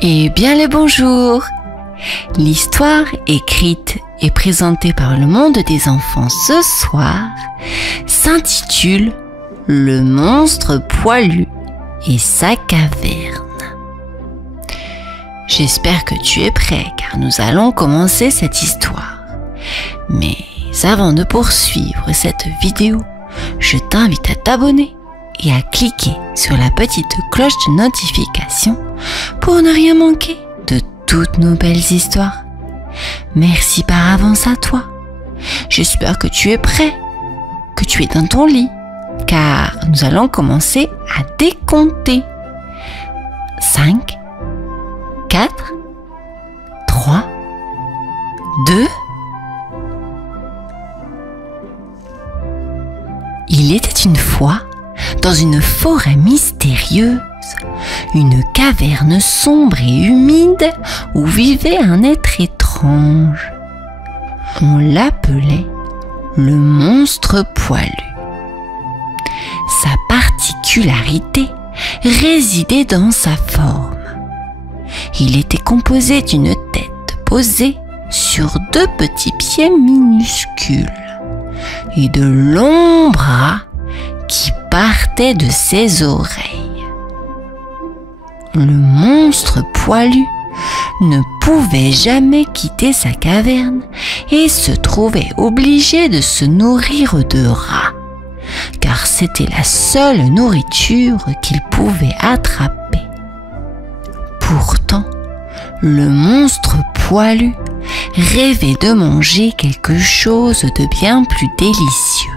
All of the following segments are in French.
Eh bien le bonjour! L'histoire écrite et présentée par le monde des enfants ce soir s'intitule Le monstre poilu et sa caverne. J'espère que tu es prêt car nous allons commencer cette histoire. Mais avant de poursuivre cette vidéo, je t'invite à t'abonner et à cliquer sur la petite cloche de notification pour ne rien manquer de toutes nos belles histoires. Merci par avance à toi. J'espère que tu es prêt, que tu es dans ton lit, car nous allons commencer à décompter. 5, 4, 3, 2. Il était une fois, dans une forêt mystérieuse, une caverne sombre et humide où vivait un être étrange. On l'appelait le monstre poilu. Sa particularité résidait dans sa forme. Il était composé d'une tête posée sur deux petits pieds minuscules et de longs bras qui partaient de ses oreilles. Le monstre poilu ne pouvait jamais quitter sa caverne et se trouvait obligé de se nourrir de rats, car c'était la seule nourriture qu'il pouvait attraper. Pourtant, le monstre poilu rêvait de manger quelque chose de bien plus délicieux.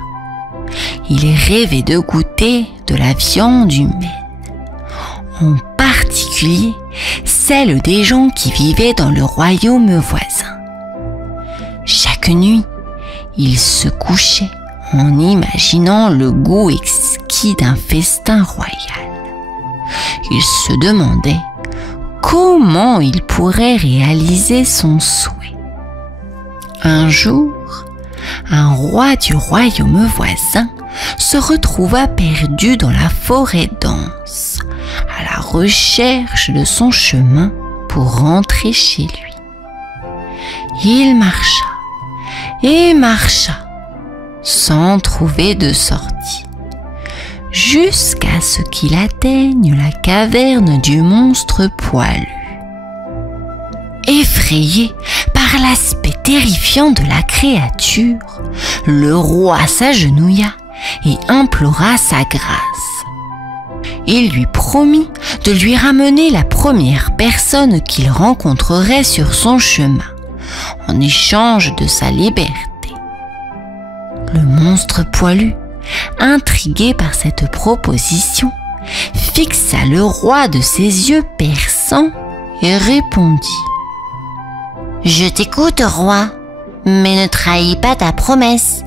Il rêvait de goûter de la viande humaine, en particulier celle des gens qui vivaient dans le royaume voisin. Chaque nuit, il se couchait en imaginant le goût exquis d'un festin royal. Il se demandait comment il pourrait réaliser son souhait. Un jour, un roi du royaume voisin se retrouva perdu dans la forêt dense, à la recherche de son chemin pour rentrer chez lui. Il marcha et marcha, sans trouver de sortie, jusqu'à ce qu'il atteigne la caverne du monstre poilu. Effrayé par l'aspect terrifiant de la créature, le roi s'agenouilla et implora sa grâce. Il lui promit de lui ramener la première personne qu'il rencontrerait sur son chemin, en échange de sa liberté. Le monstre poilu, intrigué par cette proposition, fixa le roi de ses yeux perçants et répondit: « Je t'écoute, roi, mais ne trahis pas ta promesse,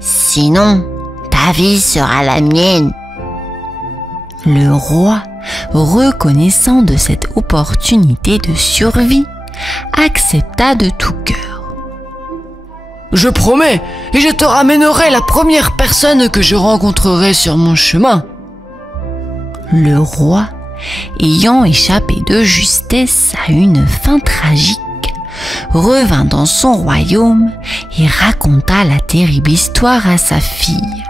sinon ta vie sera la mienne. » Le roi, reconnaissant de cette opportunité de survie, accepta de tout cœur. « Je promets, et je te ramènerai la première personne que je rencontrerai sur mon chemin. » Le roi, ayant échappé de justesse à une fin tragique, revint dans son royaume et raconta la terrible histoire à sa fille,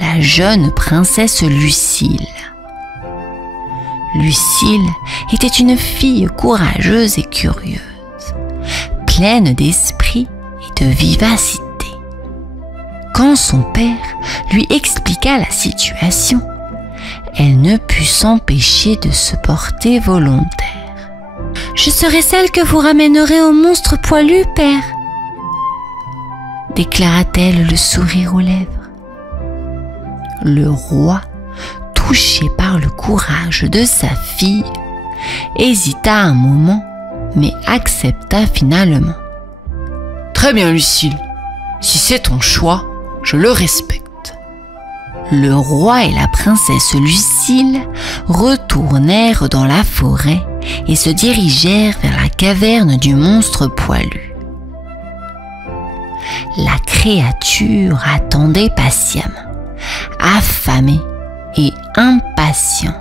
la jeune princesse Lucille. Lucille était une fille courageuse et curieuse, pleine d'esprit et de vivacité. Quand son père lui expliqua la situation, elle ne put s'empêcher de se porter volontaire. « Je serai celle que vous ramènerez au monstre poilu, père !» déclara-t-elle, le sourire aux lèvres. Le roi, touché par le courage de sa fille, hésita un moment, mais accepta finalement. « Très bien, Lucille. Si c'est ton choix, je le respecte. » Le roi et la princesse Lucille retournèrent dans la forêt et se dirigèrent vers la caverne du monstre poilu. La créature attendait patiemment, affamée et impatiente.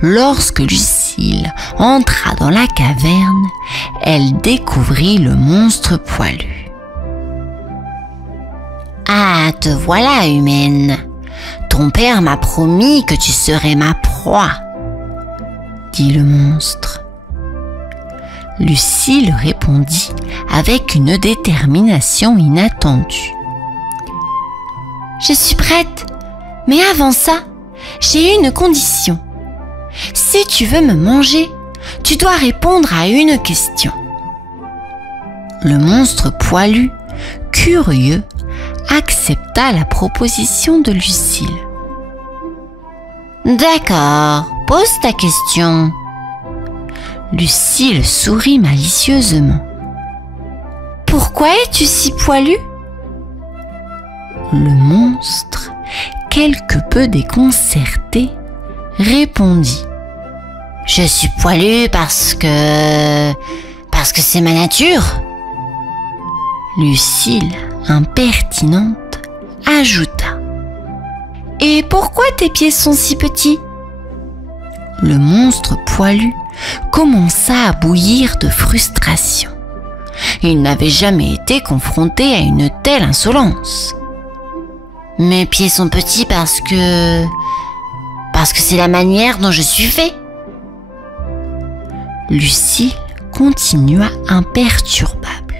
Lorsque Lucille entra dans la caverne, elle découvrit le monstre poilu. « Ah, te voilà, humaine. Ton père m'a promis que tu serais ma proie, » dit le monstre. Lucille répondit avec une détermination inattendue. « Je suis prête, mais avant ça, j'ai une condition. Si tu veux me manger, tu dois répondre à une question. » Le monstre poilu, curieux, accepta la proposition de Lucille. « D'accord, pose ta question. » Lucille sourit malicieusement. « Pourquoi es-tu si poilu ?» Le monstre, quelque peu déconcerté, répondit. « Je suis poilu parce que c'est ma nature. » Lucille, impertinente, ajouta. « Et pourquoi tes pieds sont si petits ?» Le monstre poilu commença à bouillir de frustration. Il n'avait jamais été confronté à une telle insolence. « Mes pieds sont petits parce que c'est la manière dont je suis fait. » Lucille continua imperturbable.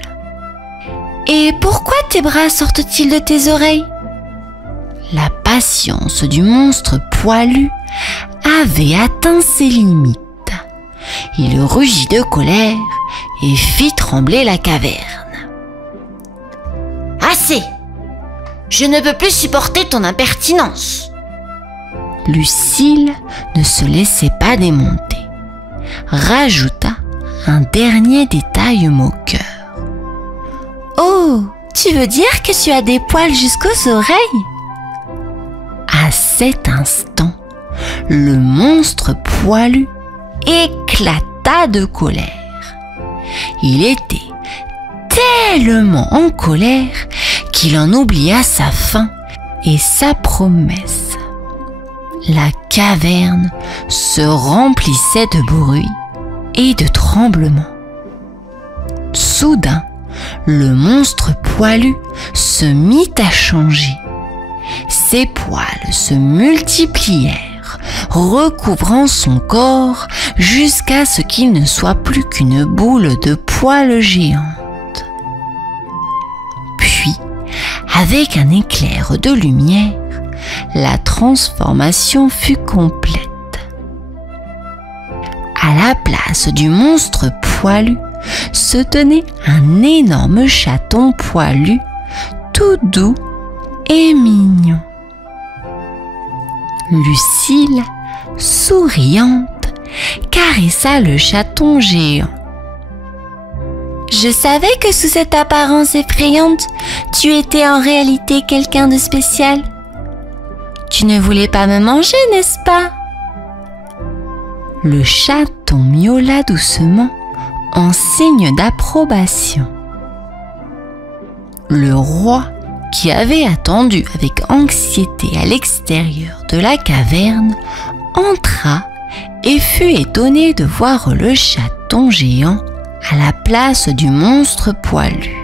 « Et pourquoi tes bras sortent-ils de tes oreilles ?» La patience du monstre poilu avait atteint ses limites. Il rugit de colère et fit trembler la caverne. « Assez! Je ne peux plus supporter ton impertinence !» Lucille ne se laissait pas démonter. Rajouta un dernier détail moqueur. « Oh, tu veux dire que tu as des poils jusqu'aux oreilles ?» À cet instant, le monstre poilu éclata de colère. Il était tellement en colère qu'il en oublia sa faim et sa promesse. La caverne se remplissait de bruit et de tremblements. Soudain, le monstre poilu se mit à changer. Ses poils se multiplièrent, recouvrant son corps jusqu'à ce qu'il ne soit plus qu'une boule de poils géante. Puis, avec un éclair de lumière, la transformation fut complète. À la place du monstre poilu se tenait un énorme chaton poilu, tout doux et mignon. Lucille, souriante, caressa le chaton géant. « Je savais que sous cette apparence effrayante, tu étais en réalité quelqu'un de spécial. Tu ne voulais pas me manger, n'est-ce pas ?» Le chaton miaula doucement en signe d'approbation. Le roi, qui avait attendu avec anxiété à l'extérieur de la caverne, entra et fut étonné de voir le chaton géant à la place du monstre poilu.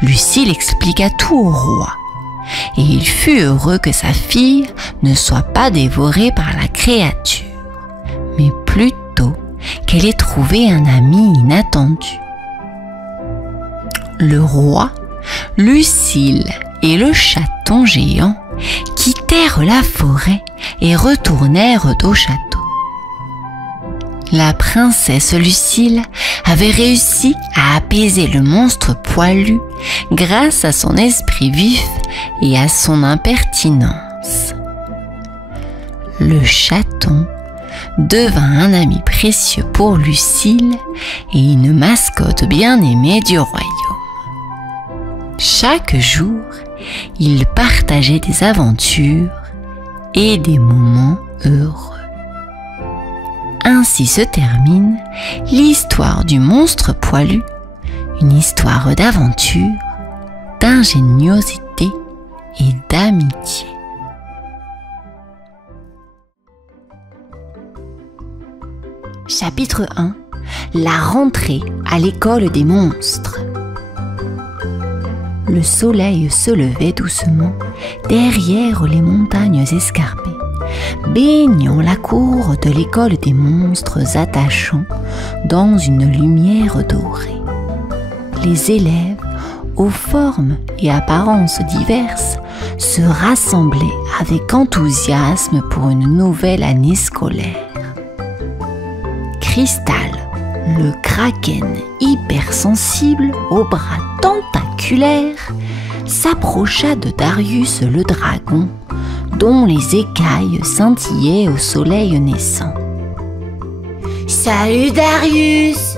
Lucille expliqua tout au roi, et il fut heureux que sa fille ne soit pas dévorée par la créature, mais plutôt qu'elle ait trouvé un ami inattendu. Le roi, Lucille et le chaton géant quittèrent la forêt et retournèrent au château. La princesse Lucille avait réussi à apaiser le monstre poilu grâce à son esprit vif et à son impertinence. Le chaton devint un ami précieux pour Lucille et une mascotte bien aimée du royaume. Chaque jour, ils partageaient des aventures et des moments heureux. Ainsi se termine l'histoire du monstre poilu, une histoire d'aventure, d'ingéniosité et d'amitié. Chapitre 1. La rentrée à l'école des monstres. Le soleil se levait doucement derrière les montagnes escarpées, baignant la cour de l'école des monstres attachants dans une lumière dorée. Les élèves, aux formes et apparences diverses, se rassemblaient avec enthousiasme pour une nouvelle année scolaire. Cristal, le kraken hypersensible aux bras tentaculaires, s'approcha de Darius le dragon, dont les écailles scintillaient au soleil naissant. « Salut Darius,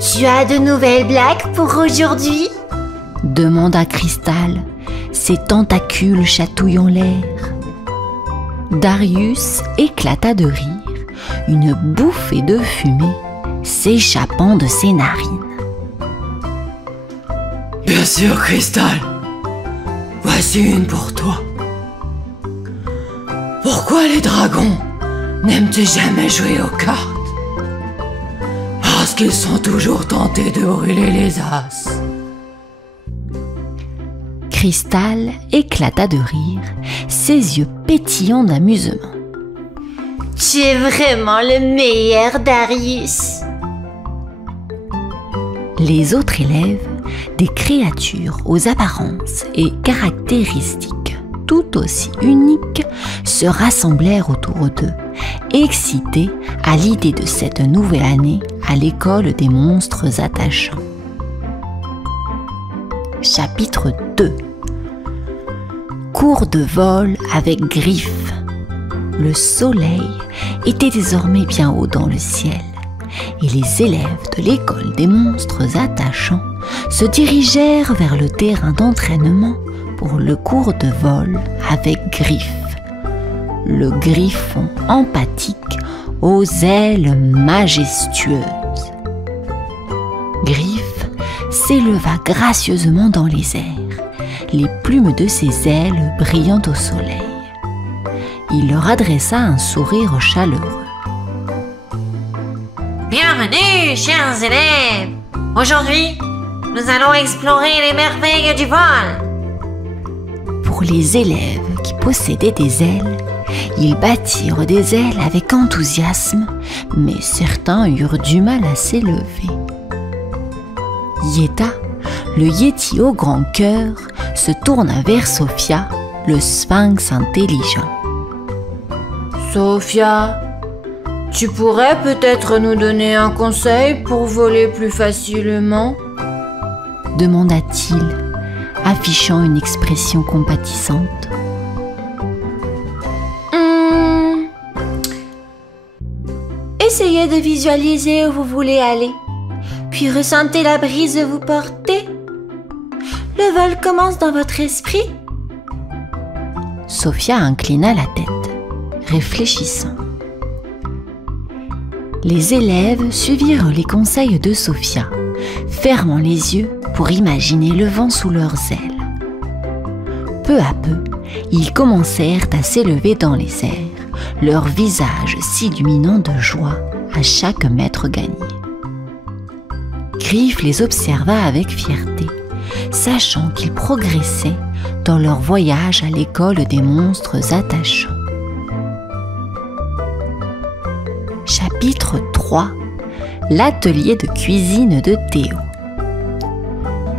tu as de nouvelles blagues pour aujourd'hui ?» demanda Cristal, ses tentacules chatouillant l'air. Darius éclata de rire, une bouffée de fumée s'échappant de ses narines. « Bien sûr, Cristal. Voici une pour toi. Pourquoi les dragons n'aiment-ils jamais jouer aux cartes? Parce qu'ils sont toujours tentés de brûler les as. » Cristal éclata de rire, ses yeux pétillants d'amusement. « Tu es vraiment le meilleur, Darius !» Les autres élèves, des créatures aux apparences et caractéristiques tout aussi uniques, se rassemblèrent autour d'eux, excités à l'idée de cette nouvelle année à l'école des monstres attachants. Chapitre 2. Cours de vol avec Griffe. Le soleil était désormais bien haut dans le ciel, et les élèves de l'école des monstres attachants se dirigèrent vers le terrain d'entraînement pour le cours de vol avec Griffe, le griffon empathique aux ailes majestueuses. Griffe s'éleva gracieusement dans les airs, les plumes de ses ailes brillant au soleil. Il leur adressa un sourire chaleureux. Bienvenue, chers élèves! Aujourd'hui, nous allons explorer les merveilles du vol. Pour les élèves qui possédaient des ailes, ils bâtirent des ailes avec enthousiasme, mais certains eurent du mal à s'élever. Yeta, le Yéti au grand cœur, se tourna vers Sophia, le sphinx intelligent. « Sophia, tu pourrais peut-être nous donner un conseil pour voler plus facilement ?» demanda-t-il, affichant une expression compatissante. Essayez de visualiser où vous voulez aller, puis ressentez la brise vous porter. Le vol commence dans votre esprit. Sophia inclina la tête, réfléchissant. Les élèves suivirent les conseils de Sophia, fermant les yeux pour imaginer le vent sous leurs ailes. Peu à peu, ils commencèrent à s'élever dans les airs, leurs visages s'illuminant de joie à chaque mètre gagné. Griffe les observa avec fierté, sachant qu'ils progressaient dans leur voyage à l'école des monstres attachants. Chapitre 3. L'atelier de cuisine de Théo.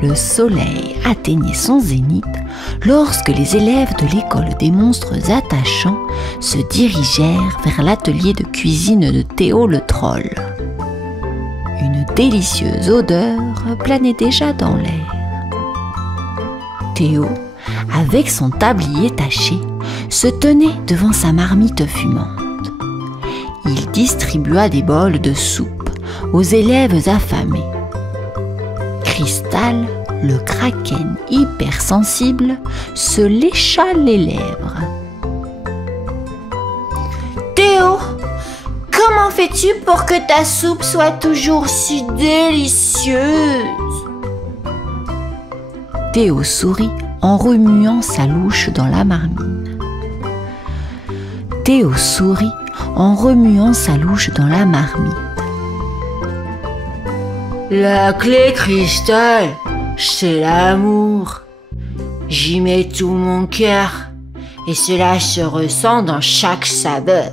Le soleil atteignait son zénith lorsque les élèves de l'école des monstres attachants se dirigèrent vers l'atelier de cuisine de Théo le troll. Une délicieuse odeur planait déjà dans l'air. Théo, avec son tablier taché, se tenait devant sa marmite fumante. Il distribua des bols de soupe aux élèves affamés. Cristal, le kraken hypersensible, se lécha les lèvres. « Théo, comment fais-tu pour que ta soupe soit toujours si délicieuse ?» Théo sourit en remuant sa louche dans la marmite. Théo sourit en remuant sa louche dans la marmite. La clé cristal, c'est l'amour. J'y mets tout mon cœur et cela se ressent dans chaque saveur.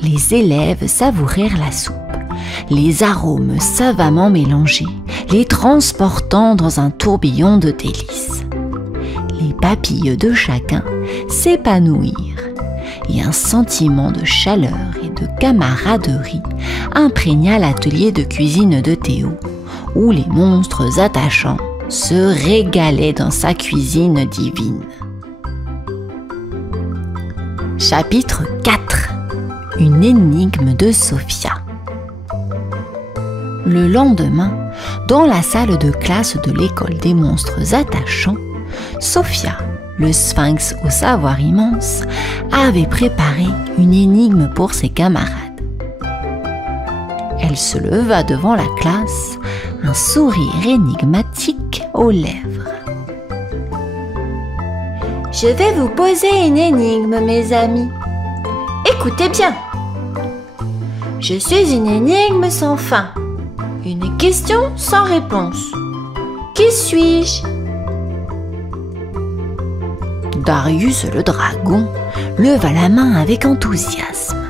Les élèves savourèrent la soupe, les arômes savamment mélangés, les transportant dans un tourbillon de délices. Les papilles de chacun s'épanouirent et un sentiment de chaleur et de camaraderie imprégna l'atelier de cuisine de Théo, où les monstres attachants se régalaient dans sa cuisine divine. Chapitre 4. Une énigme de Sophia. Le lendemain, dans la salle de classe de l'école des monstres attachants, Sophia, le sphinx au savoir immense, avait préparé une énigme pour ses camarades. Elle se leva devant la classe, un sourire énigmatique aux lèvres. Je vais vous poser une énigme, mes amis. Écoutez bien. Je suis une énigme sans fin. Une question sans réponse. Qui suis-je? Darius le dragon leva la main avec enthousiasme.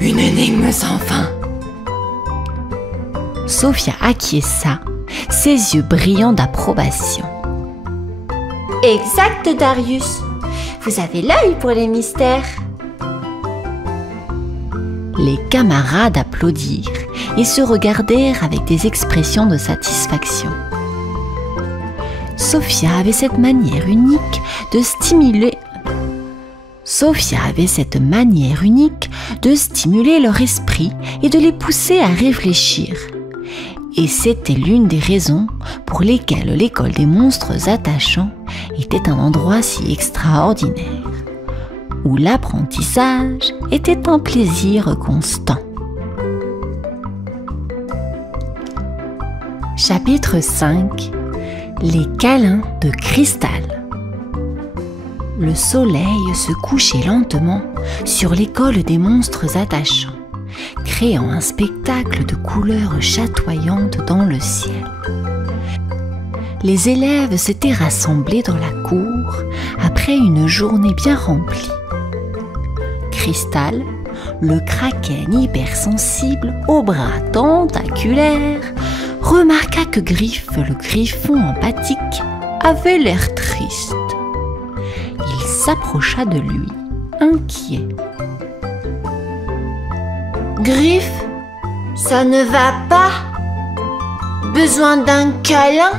Une énigme sans fin. Sophia acquiesça, ses yeux brillants d'approbation. Exact, Darius. Vous avez l'œil pour les mystères. Les camarades applaudirent et se regardèrent avec des expressions de satisfaction. Sophia avait cette manière unique de stimuler leur esprit et de les pousser à réfléchir. Et c'était l'une des raisons pour lesquelles l'école des monstres attachants était un endroit si extraordinaire, où l'apprentissage était un plaisir constant. Chapitre 5. Les câlins de cristal. Le soleil se couchait lentement sur l'école des monstres attachants, créant un spectacle de couleurs chatoyantes dans le ciel. Les élèves s'étaient rassemblés dans la cour après une journée bien remplie. Cristal, le kraken hypersensible aux bras tentaculaires, remarqua que Griffe, le griffon empathique, avait l'air triste. Il s'approcha de lui, inquiet. Griffe, ça ne va pas? Besoin d'un câlin?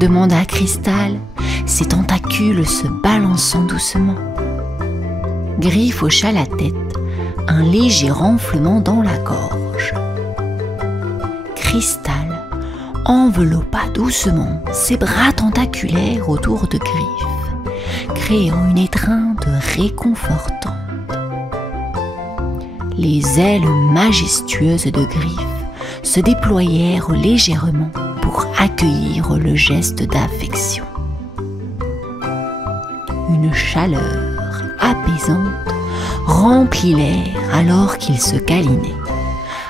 Demanda Cristal, ses tentacules se balançant doucement. Griffe hocha la tête, un léger renflement dans la gorge. Cristal enveloppa doucement ses bras tentaculaires autour de Griffe, créant une étreinte réconfortante. Les ailes majestueuses de Griffe se déployèrent légèrement pour accueillir le geste d'affection. Une chaleur apaisante remplit l'air alors qu'ils se câlinaient,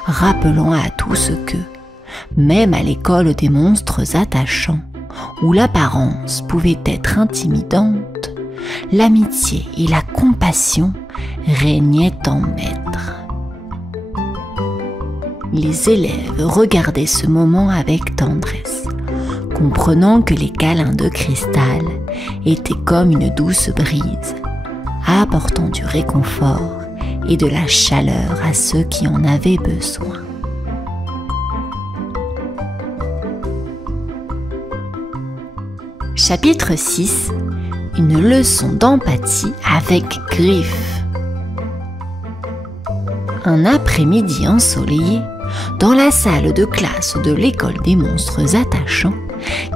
rappelant à tous que, même à l'école des monstres attachants, où l'apparence pouvait être intimidante, l'amitié et la compassion régnaient en maître. Les élèves regardaient ce moment avec tendresse, comprenant que les câlins de Cristal étaient comme une douce brise, apportant du réconfort et de la chaleur à ceux qui en avaient besoin. Chapitre 6. Une leçon d'empathie avec Griffe. Un après-midi ensoleillé, dans la salle de classe de l'école des monstres attachants,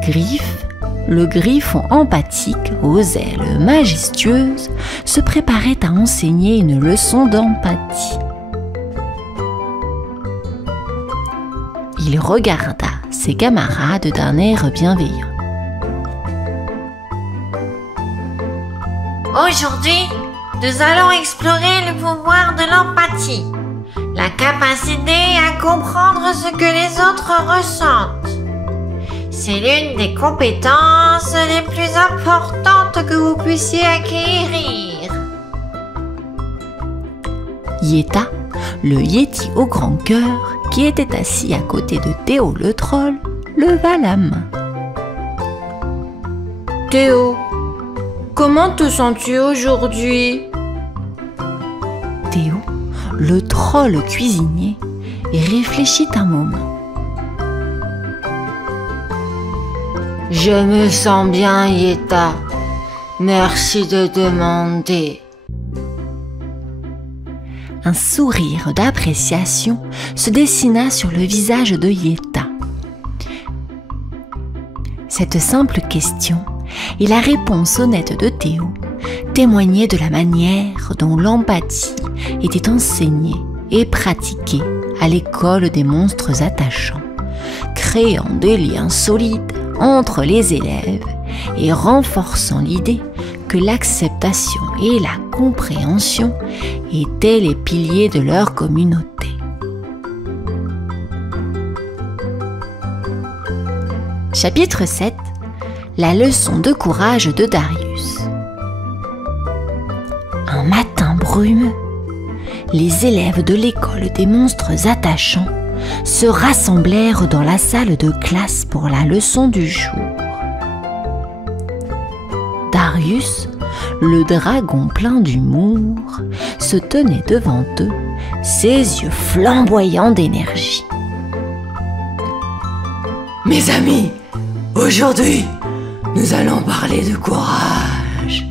Griffe, le griffon empathique aux ailes majestueuses, se préparait à enseigner une leçon d'empathie. Il regarda ses camarades d'un air bienveillant. Aujourd'hui, nous allons explorer le pouvoir de l'empathie, la capacité à comprendre ce que les autres ressentent. C'est l'une des compétences les plus importantes que vous puissiez acquérir. Yéta, le Yéti au grand cœur, qui était assis à côté de Théo le troll, leva la main. Théo, comment te sens-tu aujourd'hui? Théo, le troll cuisinier, réfléchit un moment. Je me sens bien, Yéta. Merci de demander. Un sourire d'appréciation se dessina sur le visage de Yéta. Cette simple question et la réponse honnête de Théo témoignaient de la manière dont l'empathie était enseignée et pratiquée à l'école des monstres attachants, créant des liens solides entre les élèves et renforçant l'idée que l'acceptation et la compréhension étaient les piliers de leur communauté. Chapitre 7. La leçon de courage de Darius. Un matin brumeux, les élèves de l'école des monstres attachants se rassemblèrent dans la salle de classe pour la leçon du jour. Darius, le dragon plein d'humour, se tenait devant eux, ses yeux flamboyants d'énergie. Mes amis, aujourd'hui, nous allons parler de courage,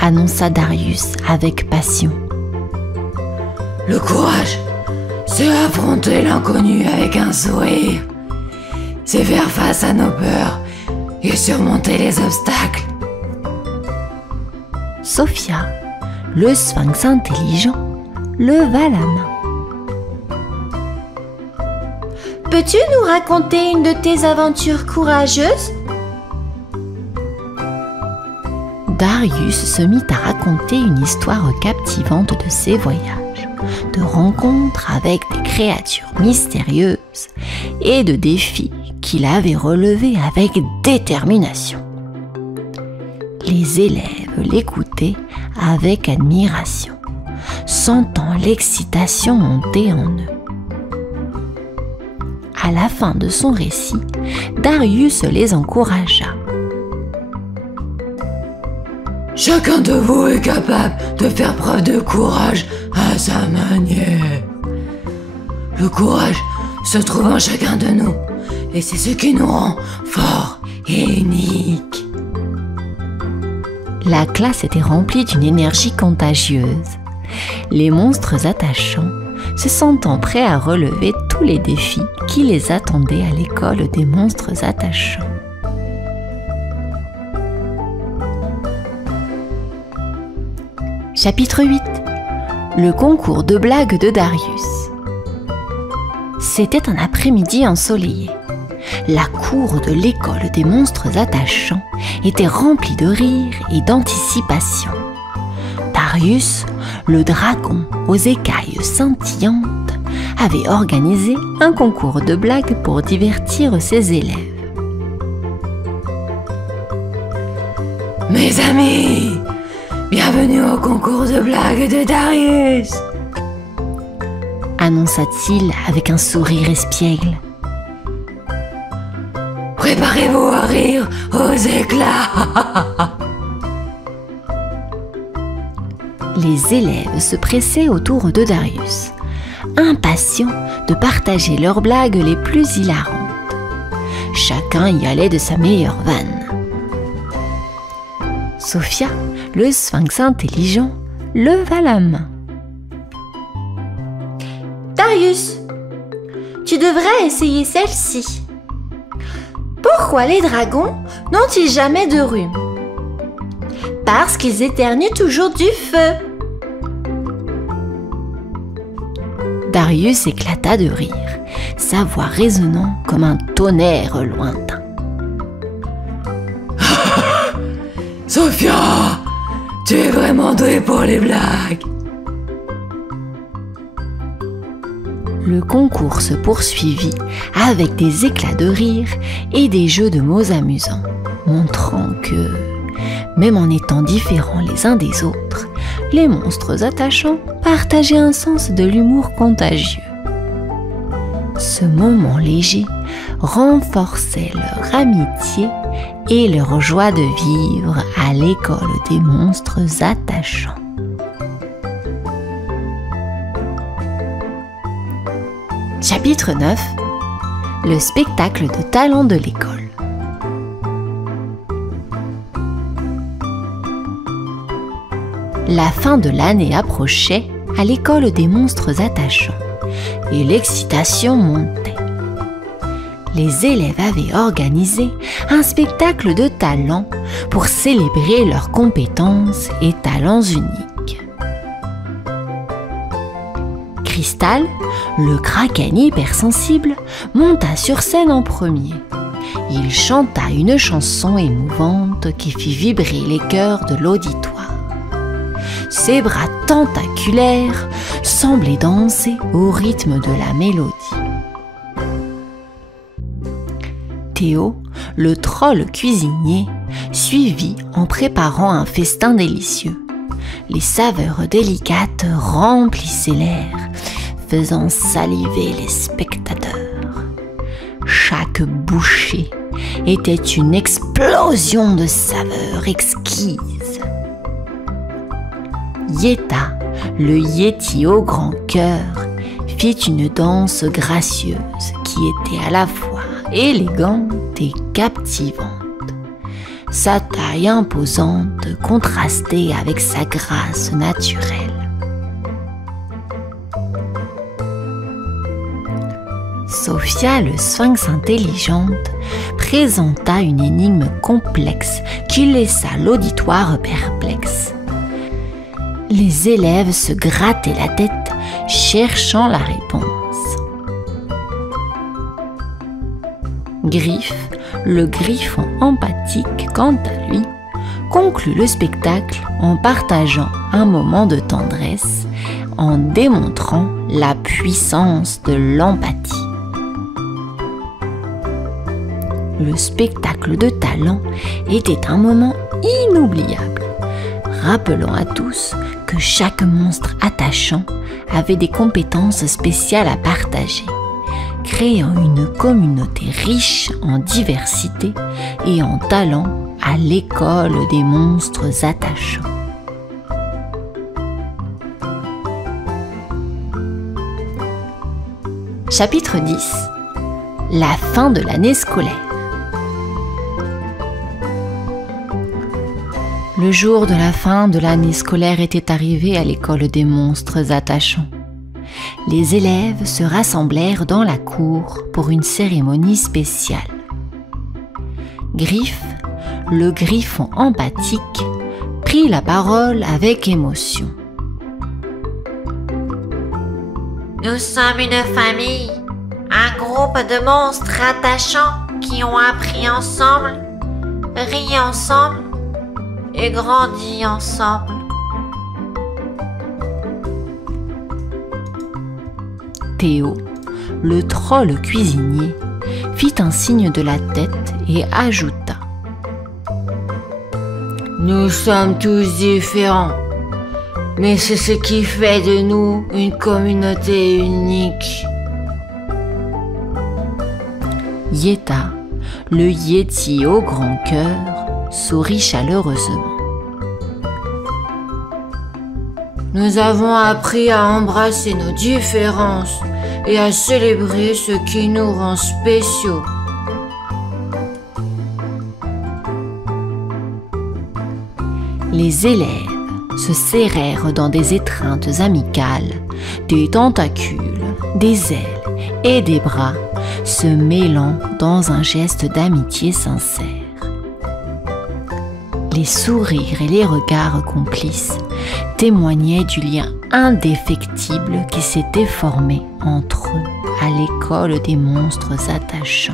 annonça Darius avec passion. Le courage, c'est affronter l'inconnu avec un sourire. C'est faire face à nos peurs et surmonter les obstacles. Sophia, le sphinx intelligent, leva la main. Peux-tu nous raconter une de tes aventures courageuses? Darius se mit à raconter une histoire captivante de ses voyages, de rencontres avec des créatures mystérieuses et de défis qu'il avait relevés avec détermination. Les élèves l'écoutaient avec admiration, sentant l'excitation monter en eux. À la fin de son récit, Darius les encouragea. Chacun de vous est capable de faire preuve de courage à sa manière. Le courage se trouve en chacun de nous et c'est ce qui nous rend forts et uniques. La classe était remplie d'une énergie contagieuse. Les monstres attachants, se sentant prêts à relever tous les défis qui les attendaient à l'école des monstres attachants. Chapitre 8. Le concours de blagues de Darius. C'était un après-midi ensoleillé. La cour de l'école des monstres attachants était remplie de rires et d'anticipation. Darius, le dragon aux écailles scintillantes, avait organisé un concours de blagues pour divertir ses élèves. Mes amis, bienvenue au concours de blagues de Darius, annonça-t-il avec un sourire espiègle. Préparez-vous à rire aux éclats. Les élèves se pressaient autour de Darius, impatients de partager leurs blagues les plus hilarantes. Chacun y allait de sa meilleure vanne. Sophia, le sphinx intelligent, leva la main. Darius, tu devrais essayer celle-ci. Pourquoi les dragons n'ont-ils jamais de rhume? Parce qu'ils éternuent toujours du feu. Darius éclata de rire, sa voix résonnant comme un tonnerre lointain. Sophia, Tu es vraiment doué pour les blagues. Le concours se poursuivit avec des éclats de rire et des jeux de mots amusants, montrant que, même en étant différents les uns des autres, les monstres attachants partageaient un sens de l'humour contagieux. Ce moment léger renforçait leur amitié et leur joie de vivre à l'école des monstres attachants. Chapitre 9. Le spectacle de talent de l'école. La fin de l'année approchait à l'école des monstres attachants et l'excitation montait. Les élèves avaient organisé un spectacle de talent pour célébrer leurs compétences et talents uniques. Cristal, le kraken hypersensible, monta sur scène en premier. Il chanta une chanson émouvante qui fit vibrer les cœurs de l'auditoire. Ses bras tentaculaires semblaient danser au rythme de la mélodie. Théo, le troll cuisinier, suivit en préparant un festin délicieux. Les saveurs délicates remplissaient l'air, faisant saliver les spectateurs. Chaque bouchée était une explosion de saveurs exquises. Yéta, le yéti au grand cœur, fit une danse gracieuse qui était à la fois élégante et captivante. Sa taille imposante contrastait avec sa grâce naturelle. Sophia, le sphinx intelligente, présenta une énigme complexe qui laissa l'auditoire perplexe. Les élèves se grattaient la tête, cherchant la réponse. Griffe, le griffon empathique, quant à lui, conclut le spectacle en partageant un moment de tendresse, en démontrant la puissance de l'empathie. Le spectacle de talent était un moment inoubliable, rappelant à tous que chaque monstre attachant avait des compétences spéciales à partager, créant une communauté riche en diversité et en talent à l'école des monstres attachants. Chapitre 10. La fin de l'année scolaire. Le jour de la fin de l'année scolaire était arrivé à l'école des monstres attachants. Les élèves se rassemblèrent dans la cour pour une cérémonie spéciale. Griffe, le griffon empathique, prit la parole avec émotion. Nous sommes une famille, un groupe de monstres attachants qui ont appris ensemble, ri ensemble et grandi ensemble. Théo, le troll cuisinier, fit un signe de la tête et ajouta : Nous sommes tous différents, mais c'est ce qui fait de nous une communauté unique. Yéta, le yéti au grand cœur, sourit chaleureusement. Nous avons appris à embrasser nos différences et à célébrer ce qui nous rend spéciaux. Les élèves se serrèrent dans des étreintes amicales, des tentacules, des ailes et des bras, se mêlant dans un geste d'amitié sincère. Les sourires et les regards complices témoignaient du lien indéfectible qui s'était formé entre eux à l'école des monstres attachants.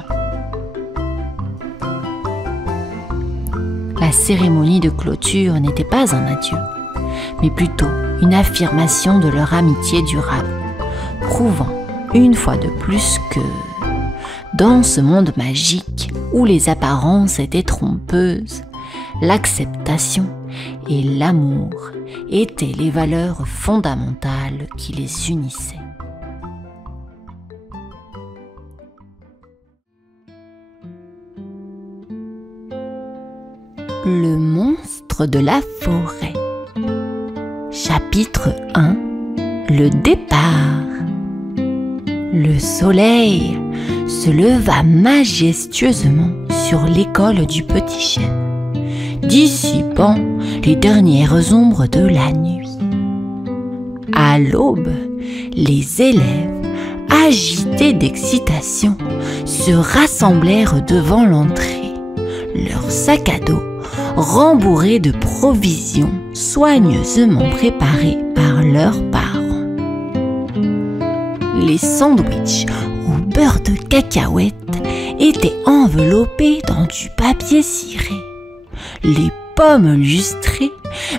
La la cérémonie de clôture n'était pas un adieu, mais plutôt une affirmation de leur amitié durable, prouvant une fois de plus que, dans ce monde magique où les apparences étaient trompeuses, l'acceptation et l'amour étaient les valeurs fondamentales qui les unissaient. Le monstre de la forêt. Chapitre 1. Le départ. Le soleil se leva majestueusement sur l'école du petit chêne, dissipant les dernières ombres de la nuit. À l'aube, les élèves, agités d'excitation, se rassemblèrent devant l'entrée, leurs sacs à dos rembourrés de provisions soigneusement préparées par leurs parents. Les sandwichs au beurre de cacahuète étaient enveloppés dans du papier ciré. Les pommes lustrées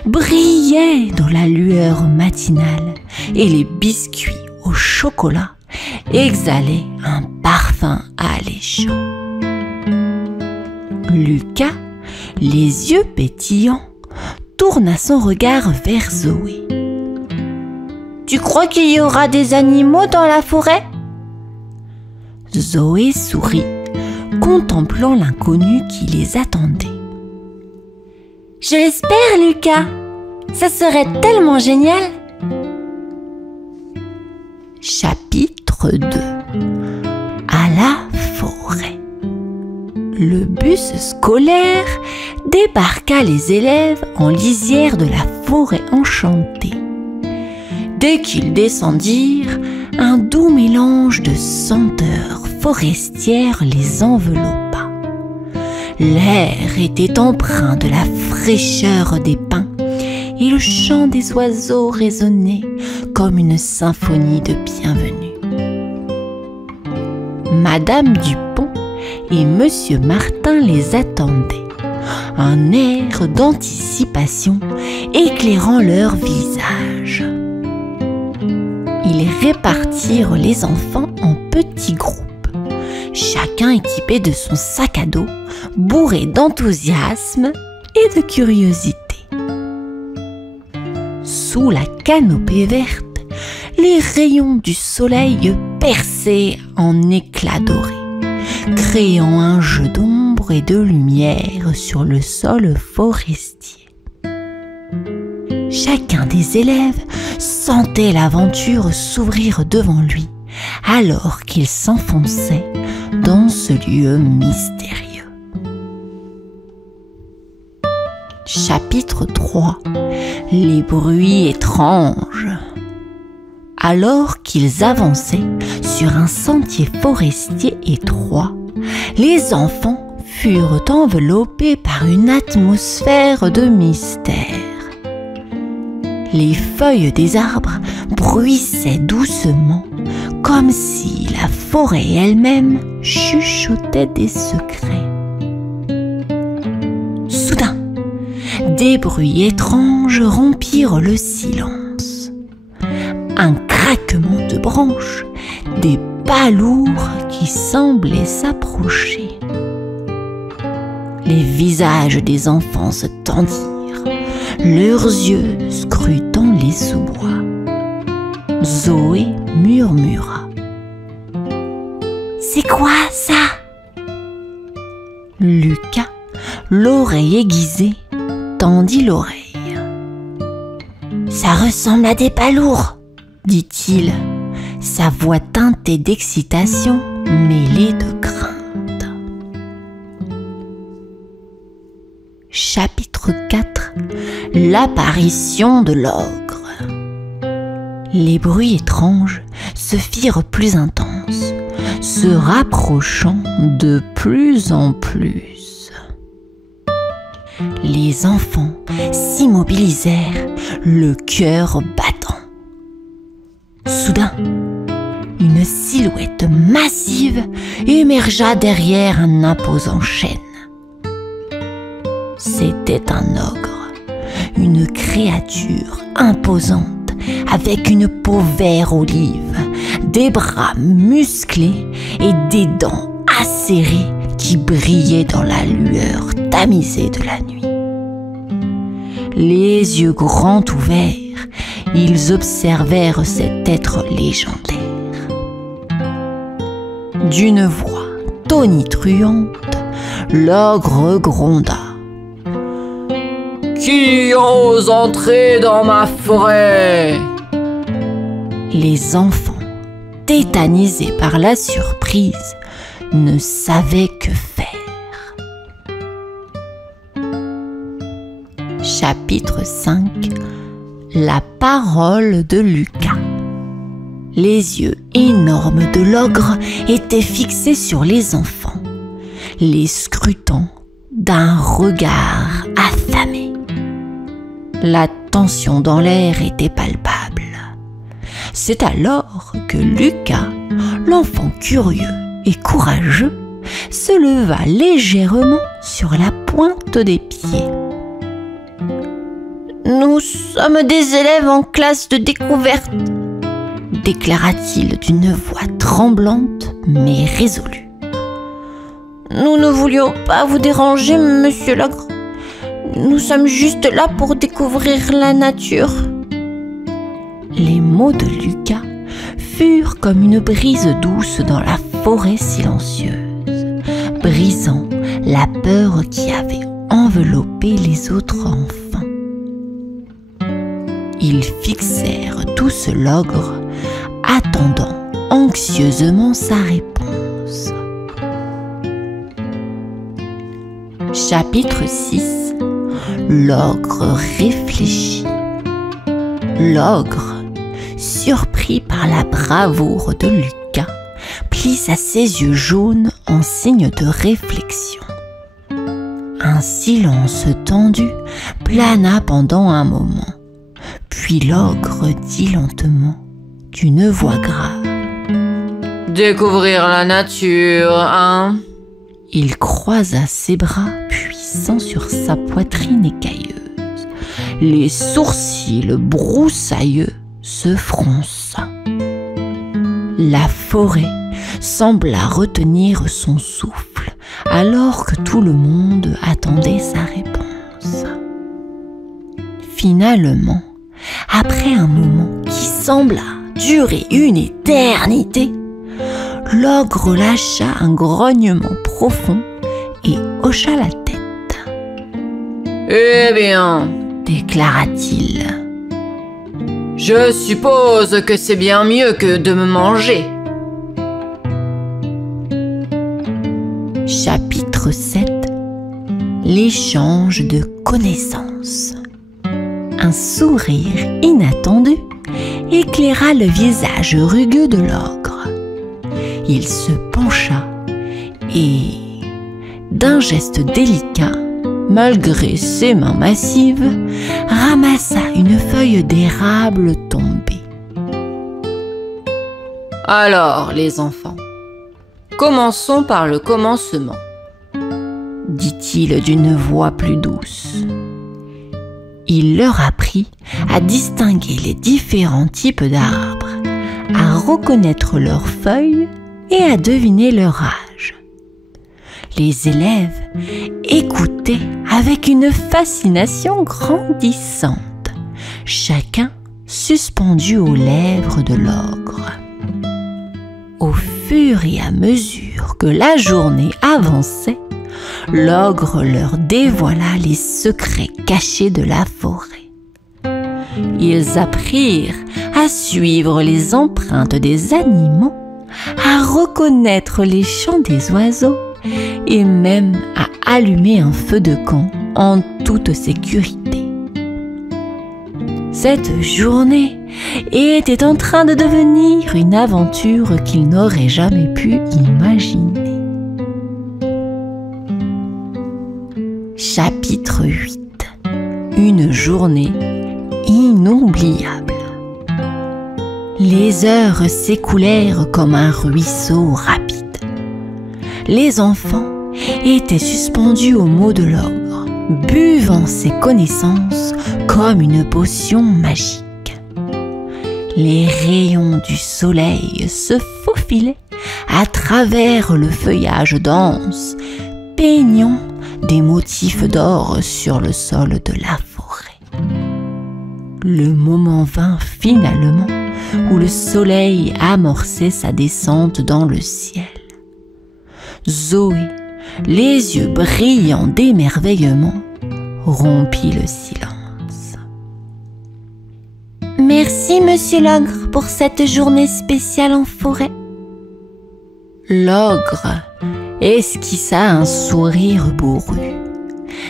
brillaient dans la lueur matinale et les biscuits au chocolat exhalaient un parfum alléchant. Lucas, les yeux pétillants, tourna son regard vers Zoé. « Tu crois qu'il y aura des animaux dans la forêt ?» Zoé sourit, contemplant l'inconnu qui les attendait. « Je l'espère, Lucas. Ça serait tellement génial !» Chapitre 2. À la forêt. Le bus scolaire débarqua les élèves en lisière de la forêt enchantée. Dès qu'ils descendirent, un doux mélange de senteurs forestières les enveloppa. L'air était empreint de la fraîcheur des pins et le chant des oiseaux résonnait comme une symphonie de bienvenue. Madame Dupont et Monsieur Martin les attendaient, un air d'anticipation éclairant leur visage. Ils répartirent les enfants en petits groupes, chacun équipé de son sac à dos, bourré d'enthousiasme et de curiosité. Sous la canopée verte, les rayons du soleil perçaient en éclats dorés, créant un jeu d'ombre et de lumière sur le sol forestier. Chacun des élèves sentait l'aventure s'ouvrir devant lui alors qu'il s'enfonçait dans ce lieu mystérieux. Chapitre 3. Les bruits étranges. Alors qu'ils avançaient sur un sentier forestier étroit, les enfants furent enveloppés par une atmosphère de mystère. Les feuilles des arbres bruissaient doucement, comme si la forêt elle-même chuchotait des secrets. Soudain, des bruits étranges rompirent le silence. Un craquement de branches, des pas lourds qui semblaient s'approcher. Les visages des enfants se tendirent, leurs yeux scrutant les sous-bois. Zoé murmura: « C'est quoi ça ?» Lucas, l'oreille aiguisée, tendit l'oreille. « Ça ressemble à des pas lourds !» dit-il, sa voix teintée d'excitation mêlée de crainte. Chapitre 4. L'apparition de l'ogre. Les bruits étranges se firent plus intenses, se rapprochant de plus en plus. Les enfants s'immobilisèrent, le cœur battant. Soudain, une silhouette massive émergea derrière un imposant chêne. « c'était un ogre, une créature imposante avec une peau vert olive, des bras musclés et des dents acérées qui brillaient dans la lueur tamisée de la nuit. Les yeux grands ouverts, ils observèrent cet être légendaire. D'une voix tonitruante, l'ogre gronda. « Qui ose entrer dans ma forêt ?» Les enfants, tétanisés par la surprise, ne savaient que faire. Chapitre 5. La parole de Lucas. Les yeux énormes de l'ogre étaient fixés sur les enfants, les scrutant d'un regard affamé. La tension dans l'air était palpable. C'est alors que Lucas, l'enfant curieux et courageux, se leva légèrement sur la pointe des pieds. « Nous sommes des élèves en classe de découverte », déclara-t-il d'une voix tremblante mais résolue. « Nous ne voulions pas vous déranger, monsieur l'ogre. Nous sommes juste là pour découvrir la nature. » Les mots de Lucas furent comme une brise douce dans la forêt silencieuse, brisant la peur qui avait enveloppé les autres enfants. Ils fixèrent tous l'ogre, attendant anxieusement sa réponse. Chapitre 6. L'ogre réfléchit. L'ogre, surpris par la bravoure de Lucas, plissa ses yeux jaunes en signe de réflexion. Un silence tendu plana pendant un moment. Puis l'ogre dit lentement, d'une voix grave. « Découvrir la nature, hein ?» Il croisa ses bras puissants sur sa poitrine écailleuse. Les sourcils broussailleux se fronça. La forêt sembla retenir son souffle alors que tout le monde attendait sa réponse. Finalement, après un moment qui sembla durer une éternité, l'ogre lâcha un grognement profond et hocha la tête. « Eh bien, déclara-t-il, je suppose que c'est bien mieux que de me manger. » Chapitre 7. L'échange de connaissances. Un sourire inattendu éclaira le visage rugueux de l'ogre. Il se pencha et, d'un geste délicat, malgré ses mains massives, ramassa une feuille d'érable tombée. « Alors, les enfants, commençons par le commencement, » dit-il d'une voix plus douce. Il leur apprit à distinguer les différents types d'arbres, à reconnaître leurs feuilles et à deviner leur âge. Les élèves écoutaient avec une fascination grandissante, chacun suspendu aux lèvres de l'ogre. Au fur et à mesure que la journée avançait, l'ogre leur dévoila les secrets cachés de la forêt. Ils apprirent à suivre les empreintes des animaux, à reconnaître les chants des oiseaux et même à allumer un feu de camp en toute sécurité. Cette journée était en train de devenir une aventure qu'ils n'auraient jamais pu imaginer. Chapitre 8. Une journée inoubliable. Les heures s'écoulèrent comme un ruisseau rapide. Les enfants étaient suspendus aux mots de l'ogre, buvant ses connaissances comme une potion magique. Les rayons du soleil se faufilaient à travers le feuillage dense, peignant des motifs d'or sur le sol de la forêt. Le moment vint finalement où le soleil amorçait sa descente dans le ciel. Zoé, les yeux brillants d'émerveillement, rompit le silence. Merci, monsieur l'ogre, pour cette journée spéciale en forêt. L'ogre esquissa un sourire bourru.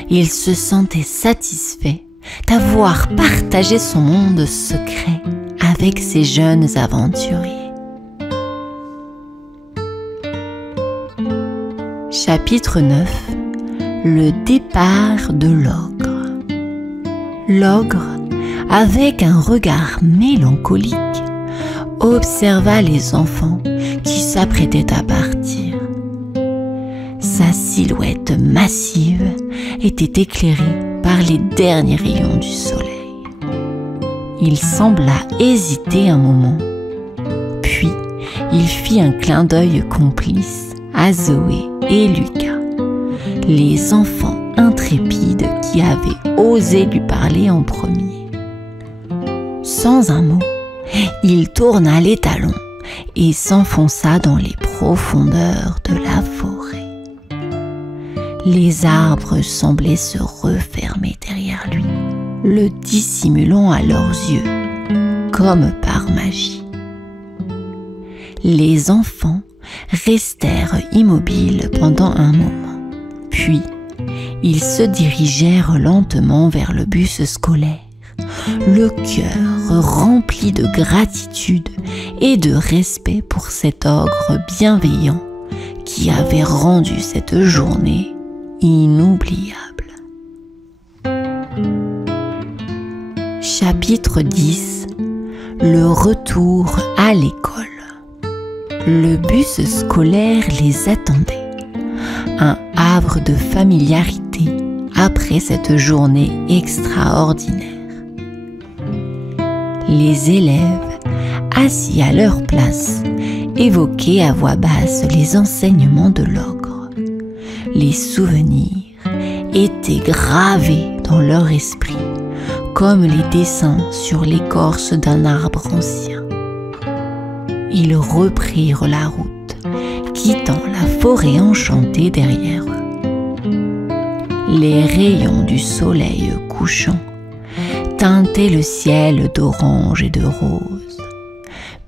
Il se sentait satisfait d'avoir partagé son monde secret avec ces jeunes aventuriers. Chapitre 9. Le départ de l'ogre. L'ogre, avec un regard mélancolique, observa les enfants qui s'apprêtaient à partir. Sa silhouette massive était éclairée par les derniers rayons du soleil. Il sembla hésiter un moment, puis il fit un clin d'œil complice à Zoé et Lucas, les enfants intrépides qui avaient osé lui parler en premier. Sans un mot, il tourna les talons et s'enfonça dans les profondeurs de la forêt. Les arbres semblaient se refermer derrière lui, le dissimulant à leurs yeux, comme par magie. Les enfants restèrent immobiles pendant un moment, puis ils se dirigèrent lentement vers le bus scolaire, le cœur rempli de gratitude et de respect pour cet ogre bienveillant qui avait rendu cette journée inoubliable. Chapitre 10. Le retour à l'école. Le bus scolaire les attendait, un havre de familiarité après cette journée extraordinaire. Les élèves, assis à leur place, évoquaient à voix basse les enseignements de l'ogre. Les souvenirs étaient gravés dans leur esprit, comme les dessins sur l'écorce d'un arbre ancien. Ils reprirent la route, quittant la forêt enchantée derrière eux. Les rayons du soleil couchant teintaient le ciel d'orange et de rose,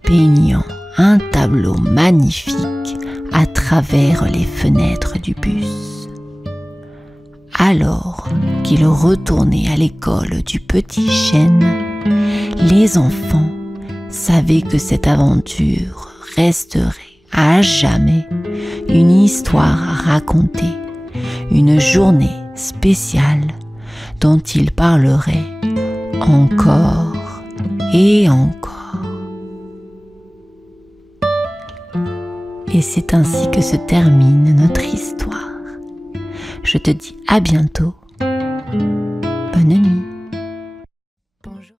peignant un tableau magnifique à travers les fenêtres du bus. Alors qu'ils retournaient à l'école du Petit Chêne, les enfants savaient que cette aventure resterait à jamais une histoire à raconter, une journée spéciale dont ils parleraient encore et encore. Et c'est ainsi que se termine notre histoire. Je te dis à bientôt. Bonne nuit. Bonjour.